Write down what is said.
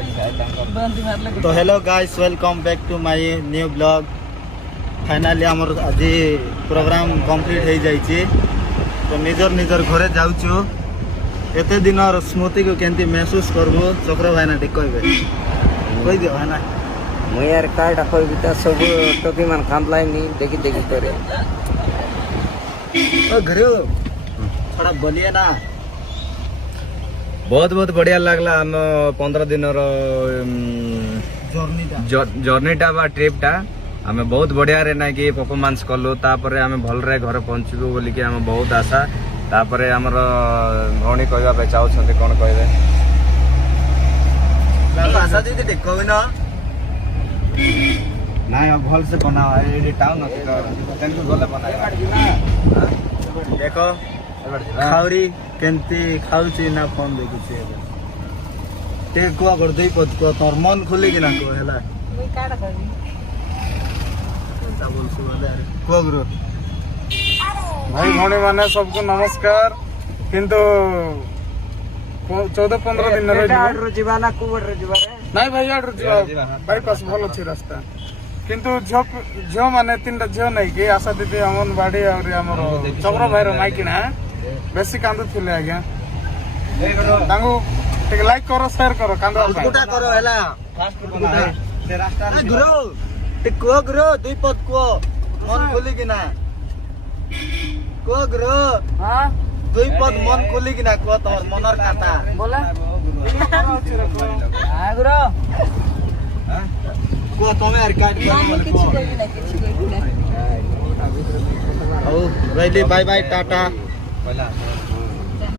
तो hello guys welcome back to my new blog. Finally आमर आज प्रोग्राम कंप्लीट हो जाइए तो निजर निजर घरे जाऊँ। एते दिन स्मृति को केंती महसूस करबो चक्र भाईना टिक कहबे कह दियो है ना। मुई यार काटा कहबी त सब टोपी मान खांदलाई नी देखी देखी करे ओ घरे थोड़ा बोलिए ना। बहुत बहुत बढ़िया लगला हम 15 दिन जर्नीटा बा ट्रिपटा आम बहुत बढ़िया रे ना कि परफॉर्मेंस कलु तापर आम भल रे घर पहुंचबू बोली कि आम बहुत आशा तापर हमर भौणी कहबा पे चाहउछन्ते कोन कहबे आशा दीदी टिक कहबे ना नाय भल से बनावा ए टाउन अछि तो तेनको गले बनावा देखो खाउरी केंती खाउची ना फोन देखुची ते कुआ कर देई पद को तोर मन खुली कि ना को हैला मुई काडा करबी ता बोल सुबह यार को गुरु भाई भौणी माने सबको नमस्कार। किंतु 14-15 दिन रही आडर जीवा ना कुवर जीवा रे नाई भाई आडर जीवा बाईपास भल अच्छी रास्ता किंतु झियो माने 3टा झियो नहीं कि आशा दीदी अंगनवाड़ी और हमर चक्र भाईर माइकिना बेसी कांदु थिले आज्ञा तांगु टिक लाइक करो शेयर करो कांदो कुटा करो हैला फास्ट कुटा से रास्ता गुरु ते को गुरु दुई पद को मन खुली कि ना को गुरु हां दुई पद मन खुली कि ना को तोर मनर खाता बोला आ गुरु को तमे यार काट किछि कहबी ना किछि कहबी ना ओ रैली बाय बाय टाटा पहिला